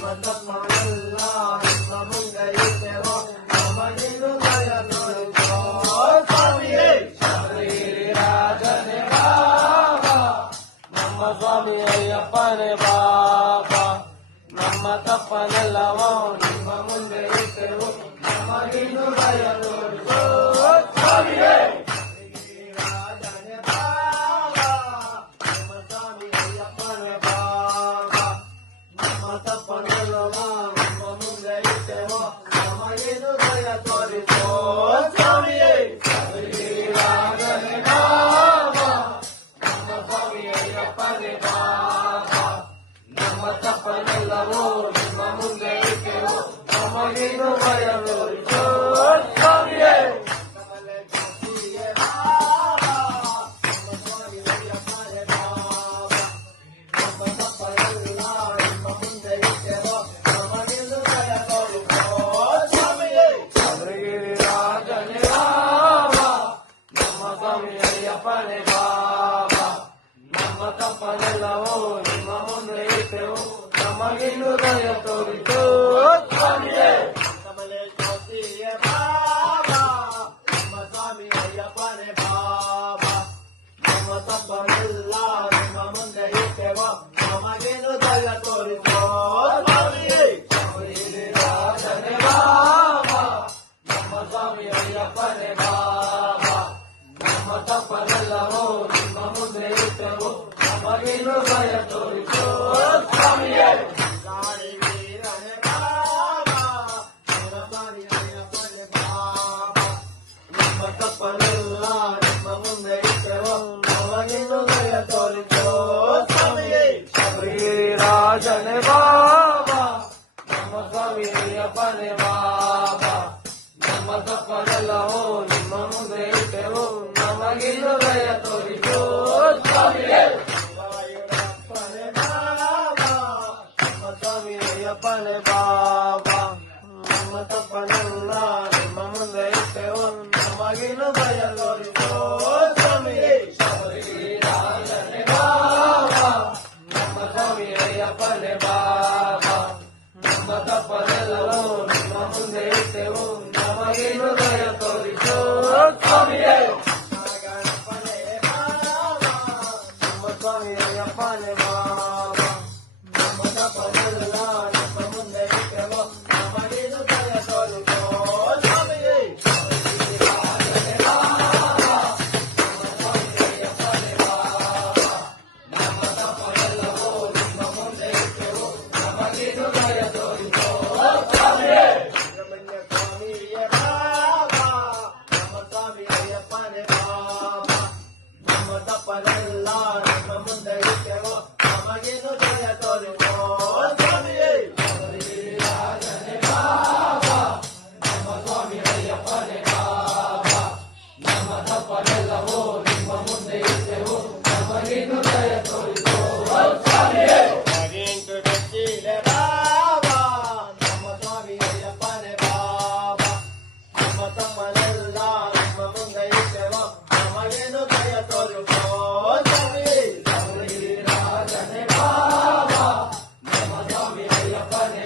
ತಪ್ಪನೆಲ್ಲ ನಿಮ್ಮ ಮುಂದೆ ಇಟ್ಟೆವು ನಮಗಿನ್ನು ದಯ ತೋರಿಸೋ ಸ್ವಾಮಿಯೇ ಶಬರಿಗಿರಿ ರಾಜನೇ ಬಾಬಾ ನಮ್ಮ ಸ್ವಾಮಿ ಅಯ್ಯಪ್ಪನೇ ಬಾಬಾ ನಮ್ಮ ತಪ್ಪನೆಲ್ಲವೋ ನಿಮ್ಮ ಮುಂದೆ ಇಟ್ಟೆವು ನಮಗಿನ್ನು ದಯ ತೋರಿಸೋ ಸ್ವಾಮಿಯೇ ನಮಗಿನ್ನು ದಯ ತೋರಿಸೋ ಸ್ವಾಮಿಯೇ ಕಮಲೆ ಜ್ಯೋತಿಯ ಬಾಬಾ ನಮ್ಮ ಸ್ವಾಮಿ ಅಯ್ಯಪ್ಪನೇ ಬಾಬಾ ನಮ್ಮ ತಪ್ಪನೆಲ್ಲ ನಿಮ್ಮ ಮುಂದೆ ಇಟ್ಟೆವ ನಮಗಿನ್ನು ದಯ ತೋರಿಸೋ ಸ್ವಾಮಿಯೇ ಶಬರಿಗಿರಿ ರಾಜನೇ ಬಾಬಾ ನಮ್ಮ ಸ್ವಾಮಿ ಅಯ್ಯಪ್ಪನೇ ಬಾಬಾ ನಮ್ಮ ತಪ್ಪನೆಲ್ಲವೋ ನಿಮ್ಮ ಮುಂದೆ ಇಟ್ಟೆವು ನಮಗಿನ್ನು ದಯ ತೋರಿಸೋ ಸ್ವಾಮಿಯೇ ತಪ್ಪನೆಲ್ಲ ನಿಮ್ಮ ಮುಂದೆ ಇಟ್ಟೆವು ನಮಗಿನ್ನು ದಯ ತೋರಿಸೋ ಸ್ವಾಮಿಯೇ ಶಬರಿಗಿರಿ ರಾಜನೇ ಬಾಬಾ ನಮ್ಮ ಸ್ವಾಮಿ ಅಯ್ಯಪ್ಪನೇ ಬಾಬಾ ನಮ್ಮ ತಪ್ಪನೆಲ್ಲವೋ ನಿಮ್ಮ ಮುಂದೆ ಇಟ್ಟೆವು ನಮಗಿನ್ನು ದಯ ತೋರಿಸೋ ಸ್ವಾಮಿಯೇ ಅಯ್ಯಪ್ಪನೇ ಬಾಬಾ ನಮ್ಮ ಸ್ವಾಮಿ ಅಯ್ಯಪ್ಪನೇ ಬಾಬಾ ನಮ್ಮ ತಪ್ಪನೆಲ್ಲ ನಿಮ್ಮ ಮುಂದೆ ಇಟ್ಟೆವು ನಮಗಿನ್ನು ದಯ ತೋರಿಸೋ ಸ್ವಾಮಿಯೇ ಶಬರಿಗಿರಿ ರಾಜನೇ ಬಾಬಾ ನಮ್ಮ ಸ್ವಾಮಿ ಅಯ್ಯಪ್ಪನೇ ಬಾಬಾ ನಮ್ಮ ತಪ್ಪನೆಲ್ಲವೋ ನಿಮ್ಮ ಮುಂದೆ ಇಟ್ಟೆವು ನಮಗಿನ್ನು ದಯ ತೋರಿಸೋ ಸ್ವಾಮಿಯೇ ಗಣಪನೇ ಬಾಬಾ ನಮ್ಮ ಸ್ವಾಮಿ ಅಯ್ಯಪ್ಪನೇ ಬಾಬಾ ನಮ್ಮ ತಪ್ಪನೆಲ್ಲ ನಿಮ್ಮ ಮುಂದೆ ಇಟ್ಟೆವು ನಮಗಿನ್ನು ದಯ ತೋರಿಸೋ ಸ್ವಾಮಿಯೇ ತಪ್ಪನೆಲ್ಲ ನಿಮ್ಮ ಮುಂದೆ ಇಟ್ಟೆವು ನಮಗಿನ್ನು ದಯ ತೋರಿಸೋ ಸ್ವಾಮಿಯೇ ಶಬರಿಗಿರಿ ರಾಜನೇ ಬಾಬಾ ನಮ್ಮ ಸ್ವಾಮಿ ಅಯ್ಯಪ್ಪನೇ ಬಾಬಾ ನಮ್ಮ ತಪ್ಪನೆಲ್ಲವೋ ನಿಮ್ಮ ಮುಂದೆ ಇಟ್ಟೆವು ನಮಗಿನ್ನು ದಯ ತೋರಿಸೋ ಸ್ವಾಮಿಯೇ ನಗೆಂಟು ಬೆಚ್ಚಿಲೆ ಬಾಬಾ ನಮ್ಮ ಸ್ವಾಮಿ ಅಯ್ಯಪ್ಪನೇ ಬಾಬಾ ನಮ್ಮ ತಪ್ಪನೆಲ್ಲ ನಿಮ್ಮ ಮುಂದೆ ಇಟ್ಟೆವು ನಮಗಿನ್ನು ದಯ ತೋರಿಸೋ ಸ್ವಾಮಿಯೇ ಶಬರಿಗಿರಿ ರಾಜನೇ ಬಾಬಾ ನಮ್ಮ ಸ್ವಾಮಿ ಅಯ್ಯಪ್ಪನೇ